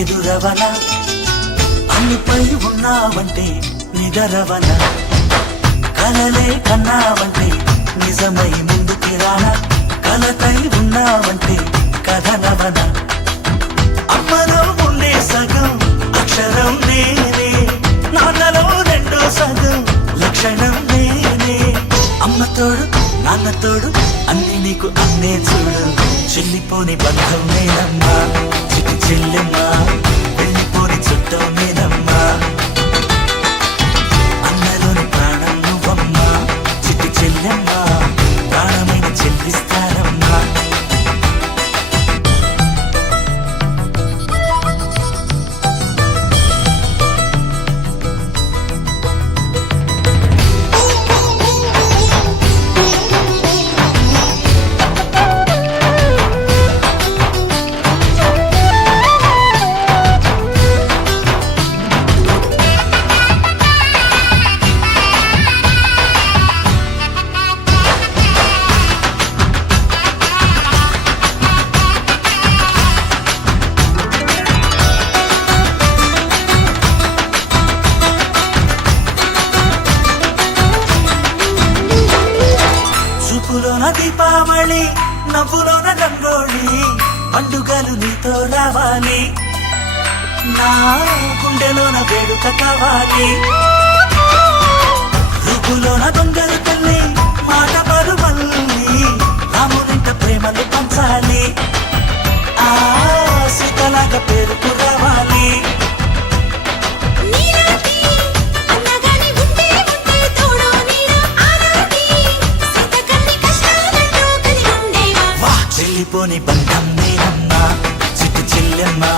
ఎదురవన అన్నిపై ఉన్నావంటే నిదరవన కలలే కన్నావంటే నిజమై ముందుకి రాన కలతై ఉన్నావంటే కథనవన అమ్మలో ఉండే సగం అక్షరం నేనే నాన్నలో రెండో సగం లక్షణం నేనే అమ్మ తోడు నాన్న తోడు అన్ని నీకు అన్నే చూడు చెల్లిపోని బంధం నేనమ్మా చిటి చెల్లెమ్మా వెళ్ళిపోని చుట్టం నేనమ్మా అన్నలోని ప్రాణం నువ్వమ్మా చిటి చెల్లెమ్మా ప్రాణమైన చెల్లిస్తానమ్మా చూపులోన దీపావళి నవ్వులోన రంగోళి పండుగలు నీతో రావాలి నా గుండెలోన వేడుక కావాలి రూపులోన దొంగలు తల్లి మాట పరుమల్లి రామునింట ప్రేమలు పంచాలి ఆ సీతలాగా పేరుకు రావాలి చెల్లిపోని బంధం నేనమ్మా చిట్టు చెల్లెమ్మా